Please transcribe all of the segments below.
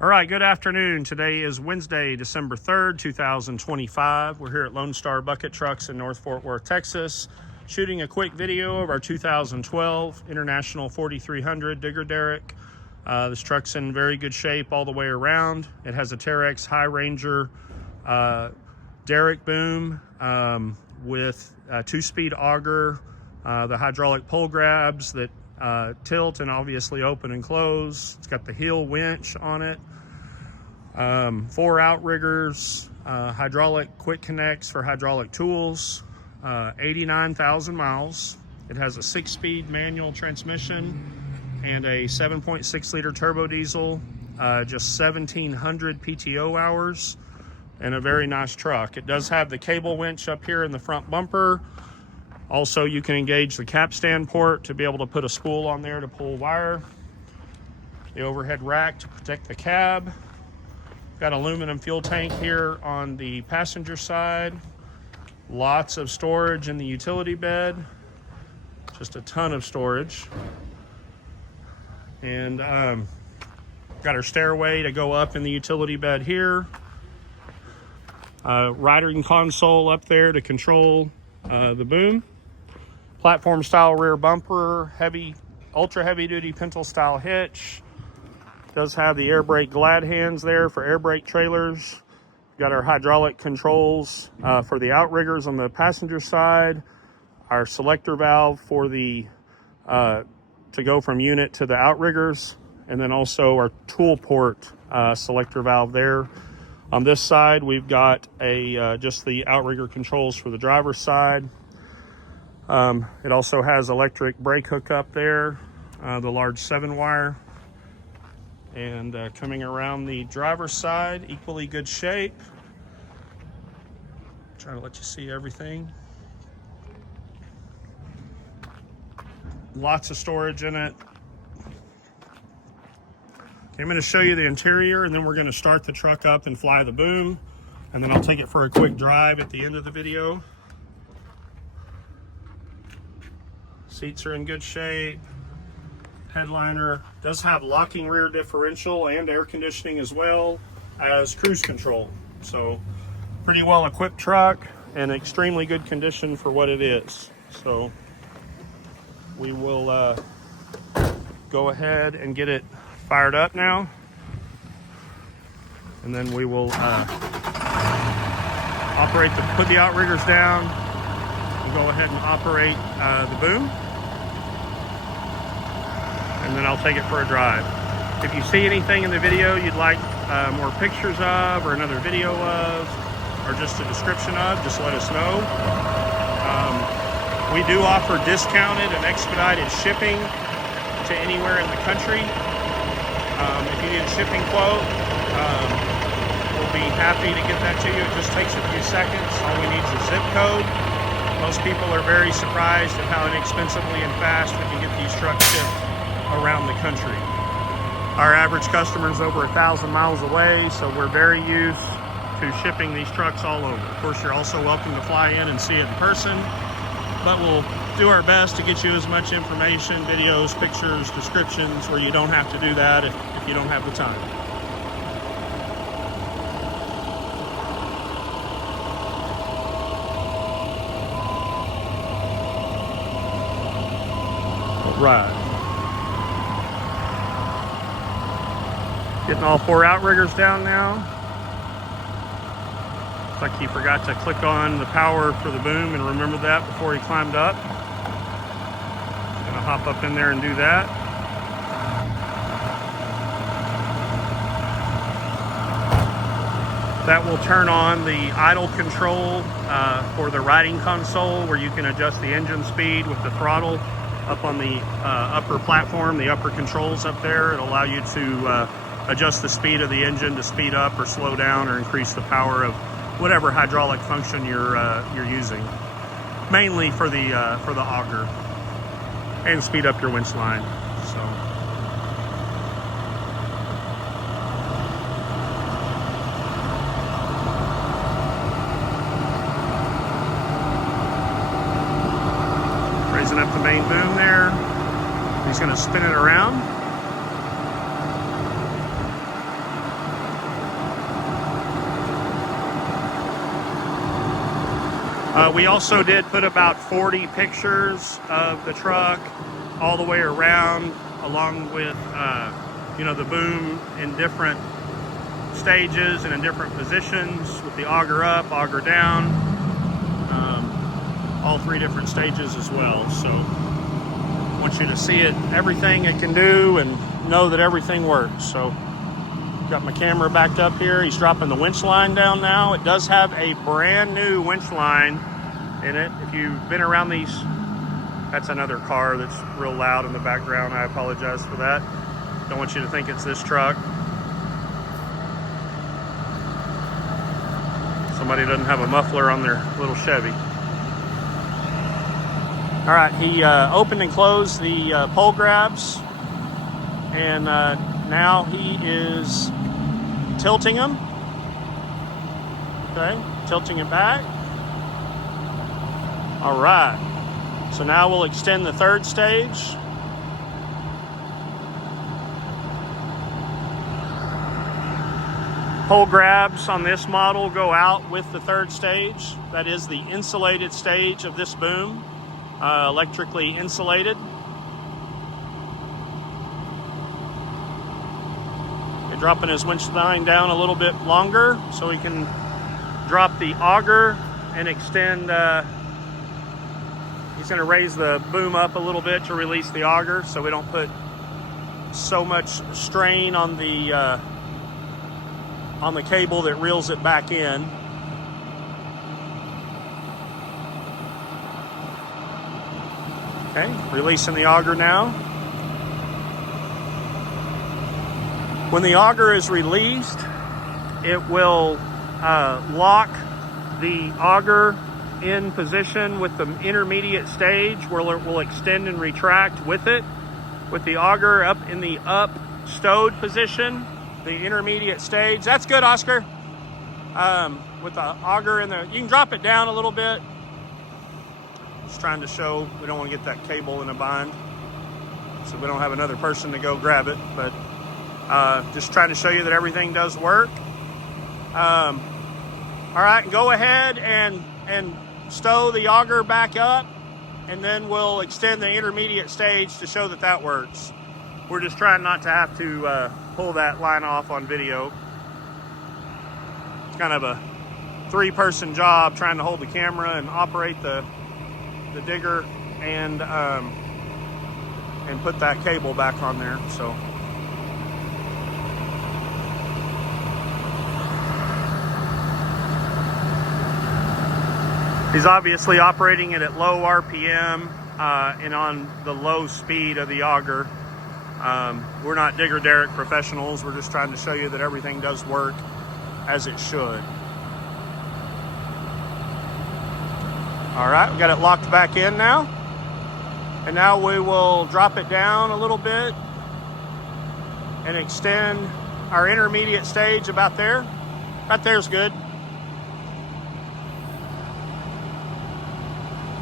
All right, good afternoon. Today is Wednesday, December 3rd, 2025. We're here at Lone Star Bucket Trucks in North Fort Worth, Texas, shooting a quick video of our 2012 International 4300 Digger Derrick. This truck's in very good shape all the way around. It has a Terex High Ranger derrick boom with a 2-speed auger, the hydraulic pole grabs that tilt and obviously open and close. It's got the heel winch on it, 4 outriggers, hydraulic quick connects for hydraulic tools, 89,000 miles. It has a 6-speed manual transmission and a 7.6 liter turbo diesel, just 1,700 PTO hours, and a very nice truck. It does have the cable winch up here in the front bumper. Also, you can engage the capstan port to be able to put a spool on there to pull wire. The overhead rack to protect the cab. Got aluminum fuel tank here on the passenger side. Lots of storage in the utility bed. Just a ton of storage. And got our stairway to go up in the utility bed here. Riding console up there to control the boom. Platform style rear bumper, ultra heavy duty pintle style hitch. Does have the air brake glad hands there for air brake trailers. Got our hydraulic controls for the outriggers on the passenger side. Our selector valve for the to go from unit to the outriggers, and then also our tool port selector valve there. On this side, we've got just the outrigger controls for the driver's side. It also has electric brake hookup there, the large 7-wire. And coming around the driver's side, equally good shape. Trying to let you see everything. Lots of storage in it. Okay, I'm going to show you the interior, and then we're going to start the truck up and fly the boom. And then I'll take it for a quick drive at the end of the video. Seats are in good shape. Headliner does have locking rear differential and air conditioning, as well as cruise control. So pretty well equipped truck and extremely good condition for what it is. So we will go ahead and get it fired up now, and then we will put the outriggers down and go ahead and operate the boom. And then I'll take it for a drive. If you see anything in the video you'd like more pictures of, or another video of, or just a description of, just let us know. We do offer discounted and expedited shipping to anywhere in the country. If you need a shipping quote, we'll be happy to get that to you. It just takes a few seconds. All we need is a zip code. Most people are very surprised at how inexpensively and fast we can get these trucks shipped around the country. Our average customer is over 1,000 miles away, so we're very used to shipping these trucks all over. Of course, you're also welcome to fly in and see it in person, but we'll do our best to get you as much information, videos, pictures, descriptions, where you don't have to do that if you don't have the time. Right. Getting all 4 outriggers down now. Looks like he forgot to click on the power for the boom and remember that before he climbed up. Gonna hop up in there and do that. That will turn on the idle control for the riding console, where you can adjust the engine speed with the throttle up on the upper platform, the upper controls up there. It'll allow you to adjust the speed of the engine to speed up or slow down or increase the power of whatever hydraulic function you're using. Mainly for the auger, and speed up your winch line. So raising up the main boom there. He's going to spin it around. We also did put about 40 pictures of the truck all the way around, along with the boom in different stages and in different positions, with the auger up, auger down, all 3 different stages as well. So I want you to see it, everything it can do, and know that everything works. So got my camera backed up here. He's dropping the winch line down now. It does have a brand new winch line in it. If you've been around these, that's another car that's real loud in the background. I apologize for that. Don't want you to think it's this truck. Somebody doesn't have a muffler on their little Chevy. All right, he opened and closed the pole grabs, and now he is tilting them. Okay, tilting it back. All right, so now we'll extend the 3rd stage. Pole grabs on this model go out with the 3rd stage. That is the insulated stage of this boom, electrically insulated. They're dropping his winch line down a little bit longer so he can drop the auger and extend. He's going to raise the boom up a little bit to release the auger, so we don't put so much strain on the cable that reels it back in. Okay, releasing the auger now. When the auger is released, it will lock the auger in position with the intermediate stage, where it will extend and retract with it. With the auger up in the up stowed position, the intermediate stage. That's good, Oscar. With the auger in the, you can drop it down a little bit. Just trying to show, we don't want to get that cable in a bind, so we don't have another person to go grab it, but just trying to show you that everything does work. All right, go ahead and stow the auger back up, and then we'll extend the intermediate stage to show that that works. We're just trying not to have to pull that line off on video. It's kind of a 3-person job trying to hold the camera and operate the digger and put that cable back on there. So he's obviously operating it at low RPM and on the low speed of the auger. We're not Digger Derrick professionals. We're just trying to show you that everything does work as it should. All right, we got it locked back in now. And now we will drop it down a little bit and extend our intermediate stage about there. Right there's good.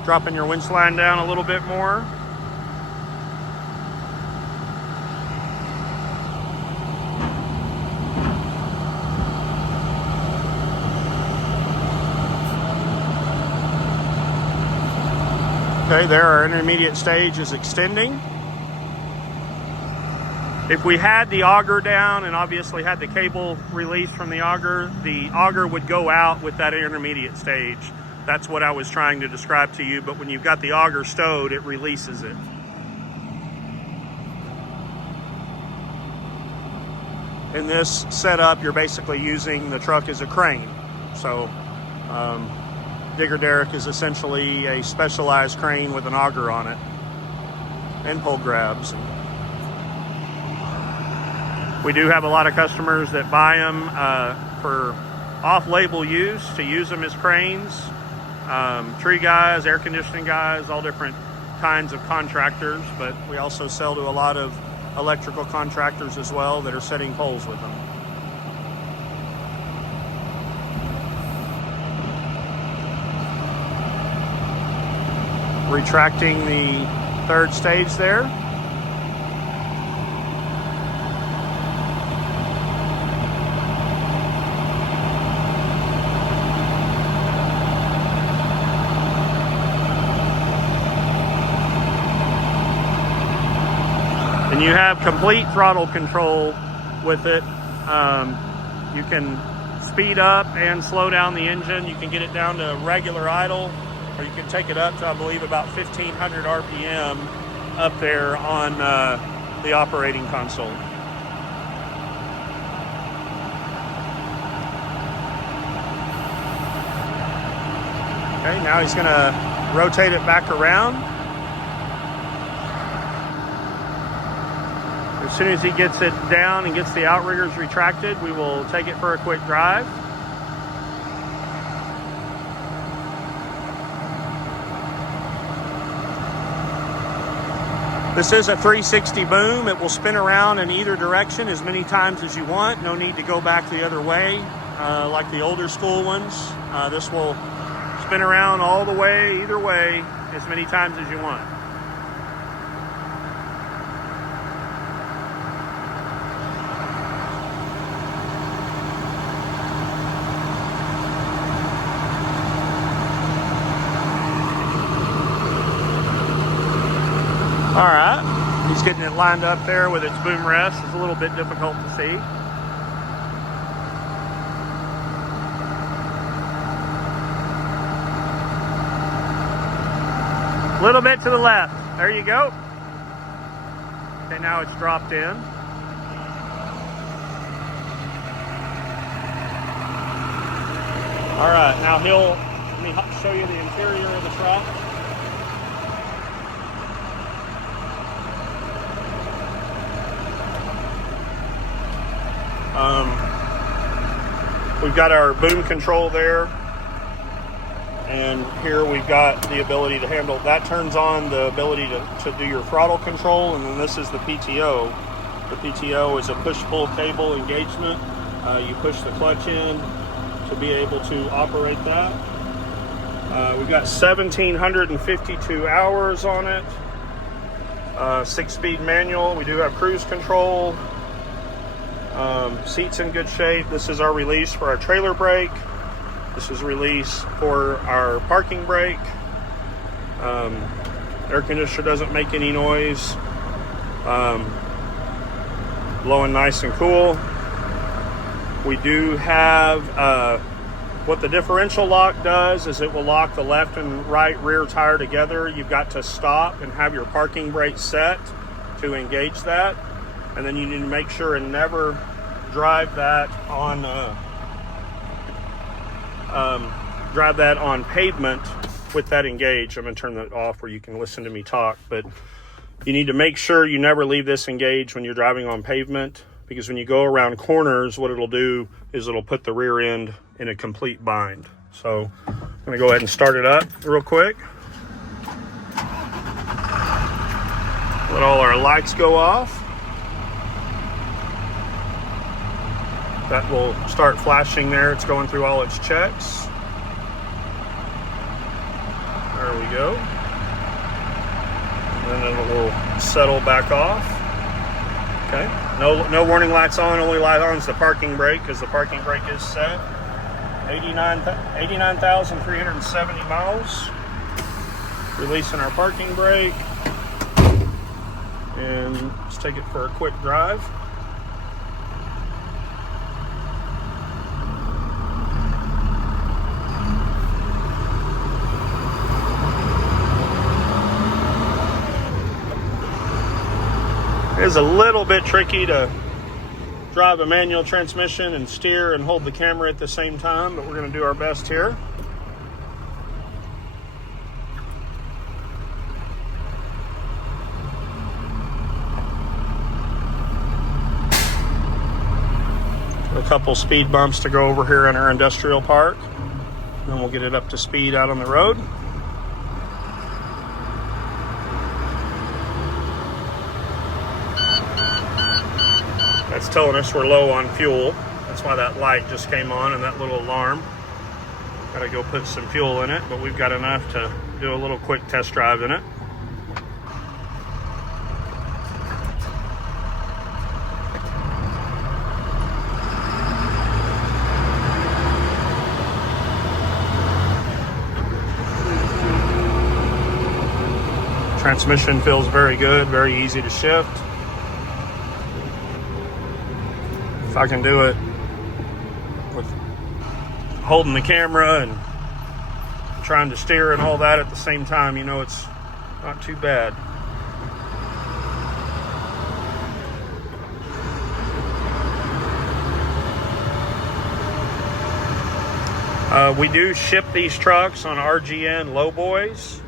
Dropping your winch line down a little bit more. Okay, there our intermediate stage is extending. If we had the auger down and obviously had the cable released from the auger would go out with that intermediate stage. That's what I was trying to describe to you, but when you've got the auger stowed, it releases it. In this setup, you're basically using the truck as a crane. So Digger Derrick is essentially a specialized crane with an auger on it and pole grabs. We do have a lot of customers that buy them for off-label use, to use them as cranes. Tree guys, air conditioning guys, all different kinds of contractors, but we also sell to a lot of electrical contractors as well that are setting poles with them. Retracting the 3rd stage there. And you have complete throttle control with it. You can speed up and slow down the engine. You can get it down to regular idle, or you can take it up to, I believe, about 1,500 RPM up there on the operating console. Okay, now he's going to rotate it back around. As soon as he gets it down and gets the outriggers retracted, we will take it for a quick drive. This is a 360 boom. It will spin around in either direction as many times as you want. No need to go back the other way like the older school ones. This will spin around all the way, either way, as many times as you want. All right, he's getting it lined up there with its boom rest. It's a little bit difficult to see. A little bit to the left. There you go. Okay, now it's dropped in. All right, now let me show you the interior of the truck. We've got our boom control there, and here we've got the ability to handle, that turns on the ability to do your throttle control, and then this is the PTO. The PTO is a push-pull cable engagement. You push the clutch in to be able to operate that. We've got 1,752 hours on it, 6-speed manual. We do have cruise control. Seats in good shape. This is our release for our trailer brake. This is release for our parking brake. Air conditioner doesn't make any noise. Blowing nice and cool. We do have what the differential lock does is it will lock the left and right rear tire together. You've got to stop and have your parking brake set to engage that. And then you need to make sure and never drive that on pavement with that engaged. I'm going to turn that off where you can listen to me talk, but you need to make sure you never leave this engaged when you're driving on pavement, because when you go around corners, what it'll do is it'll put the rear end in a complete bind. So I'm going to go ahead and start it up real quick. Let all our lights go off. That will start flashing there. It's going through all its checks. There we go. And then it will settle back off. Okay. No warning lights on. Only light on is the parking brake, because the parking brake is set. 89,370 miles. Releasing our parking brake. And let's take it for a quick drive. It is a little bit tricky to drive a manual transmission and steer and hold the camera at the same time, but we're going to do our best here. A couple speed bumps to go over here in our industrial park, then we'll get it up to speed out on the road. That's telling us we're low on fuel. That's why that light just came on and that little alarm. Gotta go put some fuel in it, but we've got enough to do a little quick test drive in it. Transmission feels very good, very easy to shift. if I can do it with holding the camera and trying to steer and all that at the same time, you know, it's not too bad. We do ship these trucks on RGN lowboys.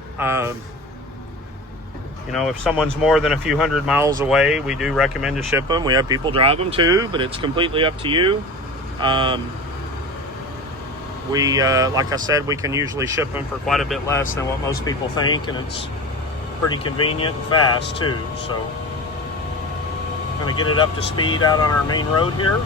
You know, if someone's more than a few hundred miles away, we do recommend to ship them. We have people drive them too, but it's completely up to you. Like I said, we can usually ship them for quite a bit less than what most people think, and it's pretty convenient and fast too. So, gonna get it up to speed out on our main road here.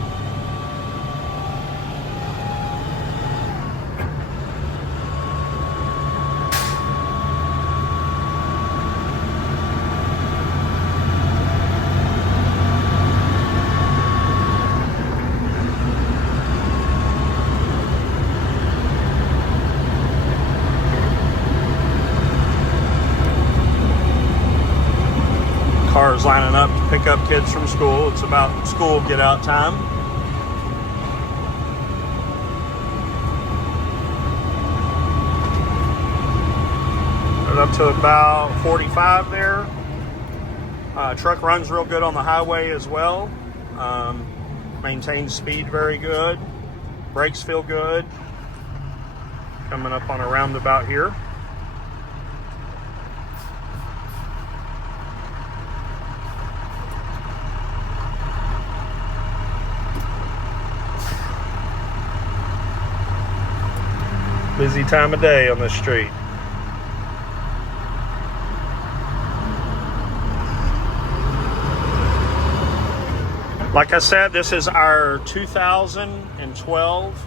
Cars lining up to pick up kids from school. It's about school get out time. Got up to about 45 there. Truck runs real good on the highway as well. Maintains speed very good. Brakes feel good. Coming up on a roundabout here. Busy time of day on this street. Like I said, this is our 2012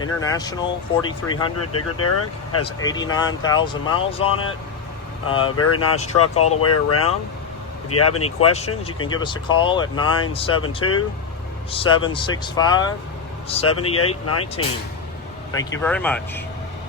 International 4300 Digger Derrick. Has 89,000 miles on it. Very nice truck all the way around. If you have any questions, you can give us a call at 972-765-7819. Thank you very much.